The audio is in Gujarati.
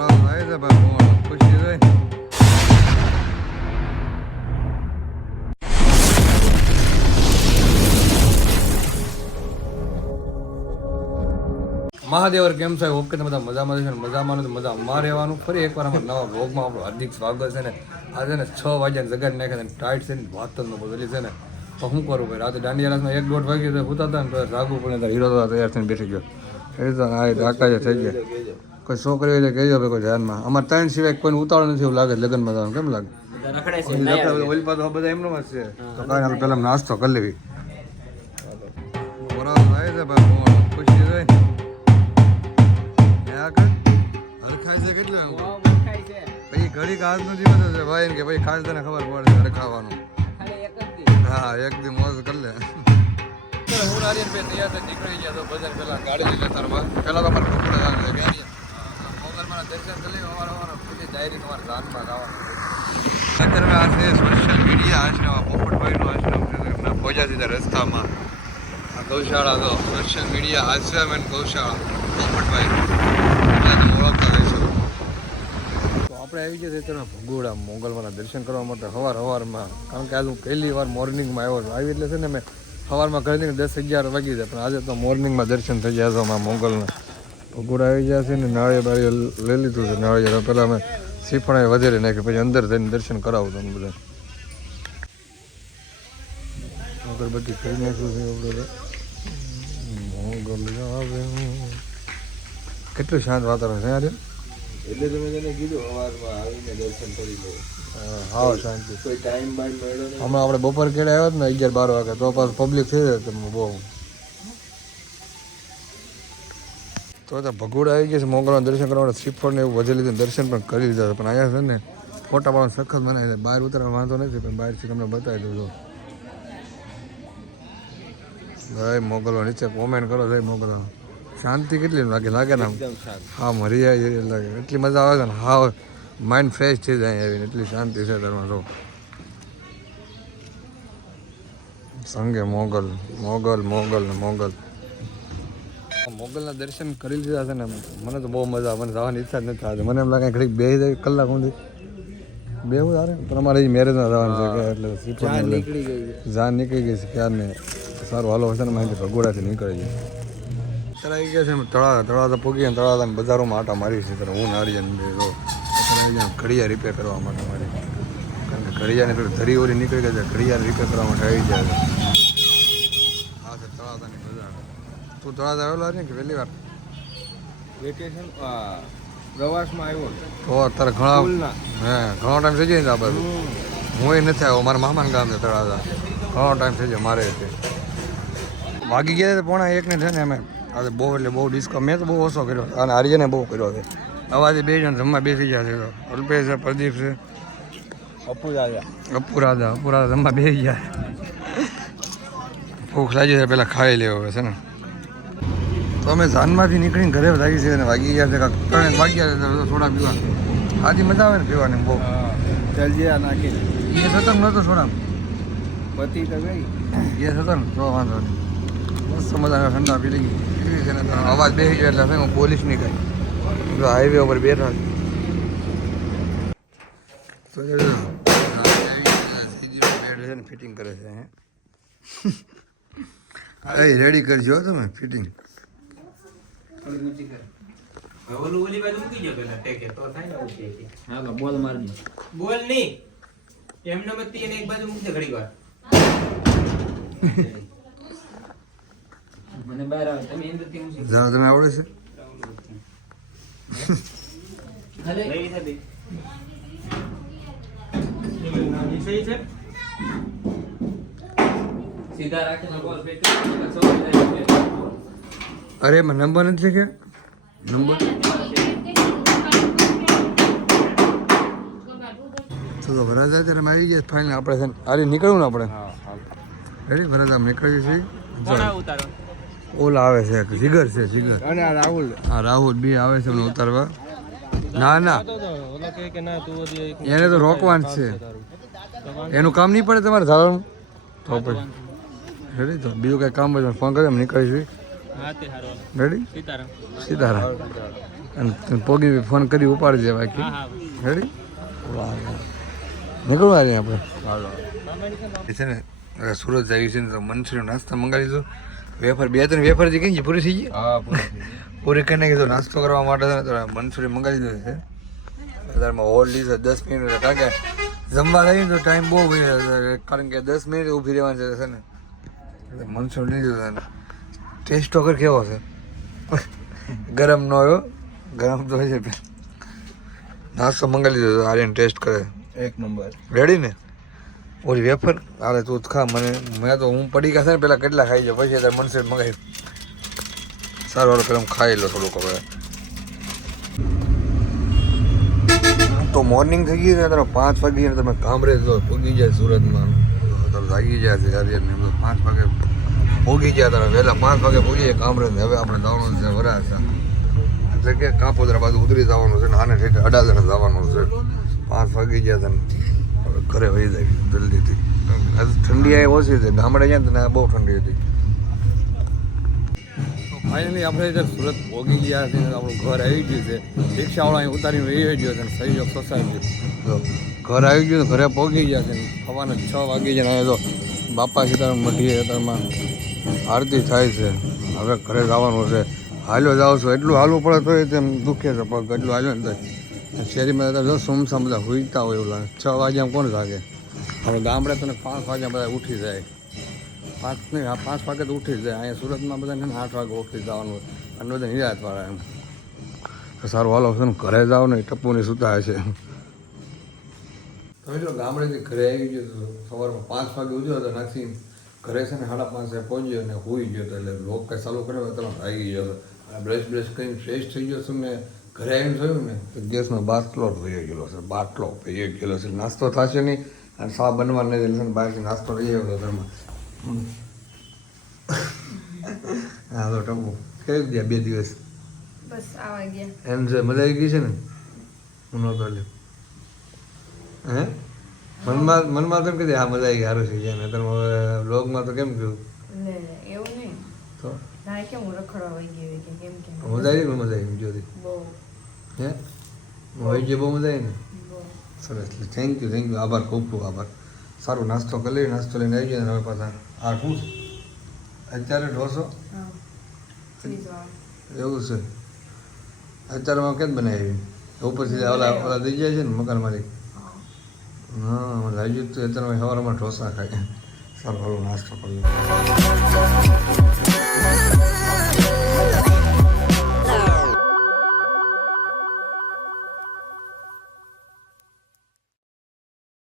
વરાળ થાય છે ભાઈ, બહુ ખુશી થઈ. મહાદેવર કેમ છે? ઓકે ને બધા મજામાં છે ને? મજામાં તો મજા અમારે રહેવાનું. ફરી એકવાર અમારા નવા વ્લોગમાં આપણું હાર્દિક સ્વાગત છે ને. આજે ને 6 વાગ્યા જગાડ નાખે છે, ટાઈટ છે ને વાત જ ન બોલી છે ને. તો શું કરું ભાઈ, રાતે દાંડિયા રાતમાં 1-1.5 વાગે ઉતા હતા ને તો જાગવું પડે. હીરો તો તૈયાર થઈને બેઠી ગયો. એ તો આ આકાશ થઈ ગયા. કોઈ છોકરી હોય કહેજો ભાઈ, કોઈ ધ્યાનમાં. અમારે 3 સિવાય કોઈને ઉતાવળ નથી એવું લાગે લગ્નમાં જવાનું. કેમ લાગે? ઓલી પાછો બધા એમનો જ છે. તો કાંઈ આપણે પહેલાં નાસ્તો કરી લેવી. વરાળ થાય છે ભાઈ, બહુ ખુશી થઈ. હરખાય છે કેટલું પછી ઘડી કાચ નો દિવસ છે ભાઈ કે ભાઈ ખાસ તને ખબર પડે હરખાવાનું. હા, એક દી મોજ કરી લે. હું નારિયેલ ભાઈ તૈયાર થઈ નીકળી ગયા તો બજાર પેલા ગાડી લઈ લેતા પેલા તો અમારે પકોડા જવાનું છે મોગલમાં દર્શન કરી અમારા પૂરી ડાયરી તમારા જાનમાં જવાનું. અત્યારે આ છે સોશિયલ મીડિયા આશ્રમ, પોપટભાઈનો આશ્રમ છે પહોંચ્યા સીધા રસ્તામાં. આ ગૌશાળા તો સોશિયલ મીડિયા આશ્રમ એન્ડ ગૌશાળા પોપટભાઈ ઓળખતા રહીશું. તો આપણે આવી ગયા ત્યાં ભગોડા મોગલવાના દર્શન કરવા માટે સવારમાં. કારણ કે આજે હું પહેલી વાર મોર્નિંગમાં આવ્યો છું. આવી એટલે છે ને મેં સવારમાં કરી દીધું 10-11 વાગી જાય, પણ આજે તો મોર્નિંગમાં દર્શન થઈ ગયા છે અમારા મોગલના. ભગોડા આવી ગયા છે ને નાળિયેર બાળિયેર લઈ લીધું છે. નાળિયેર પહેલાં અમે શ્રીફળ વધારે નાખ્યું, પછી અંદર જઈને દર્શન કરાવું તમને બધા. અગરબત્તી કરી નાખ્યું છે આપણે. મોગલ આવે કેટલું શાંત વાતાવરણ છે યાર. એટલે તમે તેને કીધું સવારમાં આવીને દર્શન કરી લો. હા, શાંતિ. કોઈ ટાઈમ બાઈમ મળ્યો નહીં. હમણાં આપણે બપોર કેળે આવ્યો ને 11-12 વાગે તો પાછું પબ્લિક થઈ જાય તમે બહુ. તો ભગોડા આવી ગયા છે મોગલના દર્શન કરવા. શ્રીફળ ને એવું વધે લીધું, દર્શન પણ કરી લીધા. પણ અહીંયા છે ને ફોટા પાડવાનું સખત બનાવી દે. બહાર ઉતરવા વાંધો નથી, પણ બહારથી તમને બતાવી દઉં છું. ભાઈ મોગલો નીચે કોમેન્ટ કરો. ભાઈ મોગલો શાંતિ કેટલી લાગે ને? હા, મરી જાય લાગે. એટલી મજા આવે છે ને. હા, માઇન્ડ ફ્રેશ થઈ જાય આવીને. એટલી શાંતિ છે ઘરમાં. તો સંગે મોગલ ને મોગલના દર્શન કરી લીધા છે ને. મને તો બહુ મજા આવે. મને જવાની ઈચ્છા જ નથી થતી. મને એમ લાગે ઘડીક બે કલાક સુધી બેવું આવે. પણ અમારે મેરેજમાં જવાનું છે કે એટલે જાન નીકળી ગઈ છે ક્યાં ને. સારું હાલો હશે ને માહિતી ભગોડાથી નીકળી જાય. અત્યારે આવી ગયા છે તળાવ પૂગી ગયા. તળાવ બજારોમાં આટા મારી છે. હું નારિયેલ ઘડિયા રિપેર કરવા માટે મારી. કારણ કે ઘડિયાને પેલું ધરી ઓલી નીકળી ગઈ છે. ઘડિયાને રિપેર કરવા માટે આવી જાય છે. હા છે તળાવની બજાર. તું તળાવ આવેલો ને કે પહેલી વાર? વેકેશન પ્રવાસમાં આવ્યો તો અત્યારે ઘણો ટાઈમ થઈ જાય ને આ બાજુ. હું એ નથી આવ્યો. મારા મામાનું ગામ છે તળાવ. ઘણો ટાઈમ થઈ જાય મારે. વાગી ગયા 1:45 ને છે ને અમે આજે બહુ એટલે બહુ ડિસ્કો. મેં તો બહુ ઓછો કર્યો અને આર્યને બહુ કર્યો છે. અવાજે 2 જણ જમવા બેસી ગયા છે. તો અલ્પેશ છે, પ્રદીપ છે, અપુરાદા જમવા બેસી ગયા. ભૂખ લાગી છે, પહેલાં ખાઈ લેવો હવે છે ને. તો અમે જાનમાંથી નીકળીને ઘરે લાગી છે અને વાગી ગયા છે 3 વાગ્યા છે. સોડા પીવા આથી મજા આવે ને પીવાની બહુ. જલજીરા નાખી એ સતત નહોતો સોડા પતિ તો ગઈ ગેસ હતો ને તો વાંધો નહીં. મસ્ત મજાના ઠંડા પી છે ને. અવાજ બેસી ગયો એટલે હું બોલીશ નહીં કાંઈ. હાઈવે ઉપર બેઠા છે ને ફિટિંગ કરે છે. રેડી કરજો તમે ફિટિંગ. બોલ નહીં એમને મતી એને એક બાજુ મૂકી દે ઘડી વાર. મને બહાર આવે તમે એન્ડથી મૂકી જાવ. તમે આવડે છે? હલે લઈ દે સહી છે. સીધા રાખીને બોલ પેટ અરે મને નંબર નથી કે નંબર તો ભરાજા ત્યારે આવી ગયા ફાઇનલ. આપણે છે આરી નીકળવું ને આપણે રેડી ભરાજા નીકળીએ છીએ. ઓલા આવે છે જીગર છે જીગર અને રાહુલ. હા રાહુલ બી આવે છે મને ઉતારવા. ના એને તો રોકવાનું છે. એનું કામ નહીં પડે તમારે ધારવાનું તો પછી રેડી. તો બીજું કંઈ કામ હોય ફોન કરે એમ નીકળીશું. રેડી સીતારામ. અને પોગી ફોન કરી ઉપાડી દે બાકી રેડી વાહ નીકળવા રહી આપણે એ છે ને હવે સુરત આવી છે ને તો મંચુરિયન નાસ્તો મંગાવી દીધો વેફર 2-3 વેફર જે કઈ પૂરી થઈ ગઈ પૂરી કરીને કીધું નાસ્તો કરવા માટે તો મંચુરિયન મંગાવી દીધું છે અત્યારમાં હોલ્ડ લીધો 10 મિનિટ કારણ કે જમવા લઈએ તો ટાઈમ બહુ કારણ કે 10 મિનિટ ઊભી રહેવાની છે ને મંચુરિયન લીધું છે ટેસ્ટ વગર કેવો છે ગરમ ન હોય ગરમ તો હોય છે નાસ્તો મંગાવી લીધો આર્યન ટેસ્ટ કરે 1 નંબર રેડી ને ઓલી વેફર અરે તું ખા મેં તો હું પડી ગયા છે ને પેલા કેટલા ખાઈ જાઉં પછી અત્યારે મનસેટ મંગાવી સારું હાલો પેલા હું ખાઈ લો થોડુંક હવે તો મોર્નિંગ થઈ ગઈ છે તારો 5 વાગી ને તમે કામરેજ જો પહોંચી જાય સુરતમાં તમે જાગી જાય છે યાર 5 વાગે પહોંચી ગયા તારા વહેલા 5 વાગે પહોંચી જાય કામરેજ હવે આપણે જવાનું છે વરાછા એટલે કે કાપોદરા બાજુ ઉતરી જવાનું છે ને આને ઠેઠ અડાજણ જવાનું છે 5 વાગી ગયા તને ઘરે વહી જાય જલ્દીથી ઠંડી આ ઓછી છે ગામડે જાય ને બહુ ઠંડી હતી ફાઇનલી આપણે જ્યારે સુરત પહોંચી ગયા છે આપણું ઘર આવી ગયું છે રિક્ષાવાળા અહીં ઉતારીને વહી ગયો છે સહયોગ સોસાયટી તો ઘર આવી ગયું ઘરે પહોંચી ગયા છે સવારના 6 વાગી જાય અહીંયા તો બાપા સીતારામ મઢીએ અત્યારમાં આરતી થાય છે હવે ઘરે જવાનું છે હાલ્યો જાવ છો એટલું હાલવું પડે તો તેમ દુખે છે પગ એટલું હાલ્યો ને શેરીમાં જો સુમસામ બધા હુઈતા હોય એવું લાગે 6 વાગ્યા કોણ જાગે હવે ગામડે તો 5 વાગ્યા બધા ઉઠી જાય 5 વાગે તો ઉઠી જ જાય અહીંયા સુરતમાં બધાને 8 વાગે ઉઠી જવાનું હોય અને બધા નિરાતવાળા એમ તો સારું હાલો છે ને ઘરે જાઓ ને ટપ્પુની સુતા હશે તમે જો ગામડેથી ઘરે આવી ગયો તો સવારમાં 5 વાગે ઉઠ્યો તો નાખી ઘરે છે ને 5:30 પહોંચ્યો ને હોઈ ગયો તો એટલે લોક કંઈ ચાલુ કર્યો તમે આવી ગયો અને બ્રશ કરીને ફ્રેશ થઈ ગયો છું ને ઘરે આવીને જોયું ને તો ગેસનો બાટલો થઈ ગયેલો છે બાટલો થઈ ગયેલો છે નાસ્તો થશે નહીં અને સા બનવા નહીં એટલે બહારથી નાસ્તો લઈ આવ્યો હતો એમાં હા તો ટપુ કેવી ગયા 2 દિવસ બસ આવા ગયા એમ છે મજા આવી ગઈ છે ને હું નહોતો લે હે મનમાં તો કીધું હા મજા આવી ગઈ સારું છે ગયા ને તમે વ્લોગમાં તો કેમ કહ્યું એવું નહીં તો ના કેમ હું રખડવા વહી ગઈ કે કેમ મજા આવી મજા આવી જોતી બહુ હે હોય જે બહુ મજા આવી ને બહુ સરસ થેન્ક યુ આભાર ખૂબ ખૂબ આભાર સારું નાસ્તો કરી લઈએ નાસ્તો લઈને આવી જાય હવે પાછા આ શું છે અત્યારે ઢોસો એવું છે અત્યારેમાં કેમ બનાવી ઉપરથી ઓલા દઈ જાય છે ને મકાનમાંથી હા લાગ્યું તો અત્યારે સવારમાં ઢોસા ખાય સારું હાલો નાસ્તો કરી લઈએ